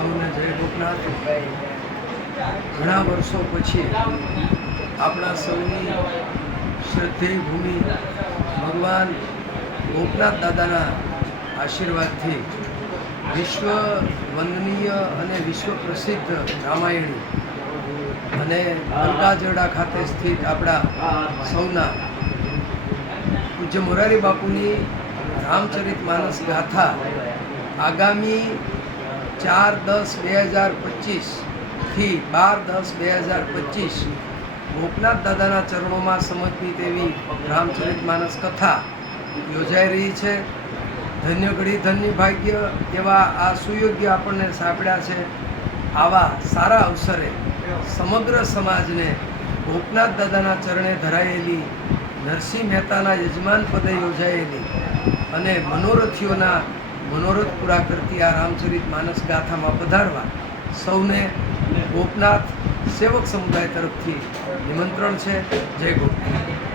સૌને જય ગોપનાથ। ઘણા વર્ષો પછી આપણા સૌની શ્રદ્ધેય ભૂમિ ભગવાન ગોપનાથ દાદાના આશીર્વાદથી વિશ્વ વંદનીય અને વિશ્વ પ્રસિદ્ધ રામાયણી અને ગરગાજરડા ખાતે સ્થિત આપણા સૌના પૂજ્ય મોરારી બાપુની રામચરિત માનસ ગાથા આગામી 4/10/2025 થી 12/10/2025 ગોપનાથ દાદાના ચરણોમાં સમર્પિત એવી રામચરિત માનસ કથા યોજાઈ રહી છે। ધન્ય ઘડી ધન્ય ભાગ્ય એવા આ સુયોગ્ય આપણને સાંપડ્યા છે। આવા સારા અવસરે સમગ્ર સમાજને ગોપનાથ દાદાના ચરણે ધરાયેલી નરસિંહ મહેતાના યજમાન પદે યોજાયેલી અને મનોરથીઓના મનોરથ પૂરા કરતી આ રામચરિત માનસ ગાથામાં પધારવા સૌને ગોપનાથ સેવક સમુદાય તરફથી નિમંત્રણ છે। જય ગોપનાથ।